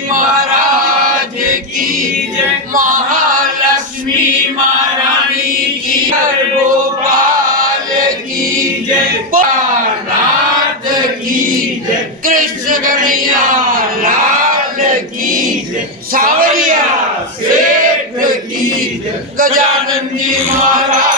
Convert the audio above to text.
महाराज की जय। महालक्ष्मी महारानी की गोपाल की जय। नाथ की जय। कृष्ण कन्हैया लाल की जय। सावरिया सेठ की जय। गजानन जी महाराज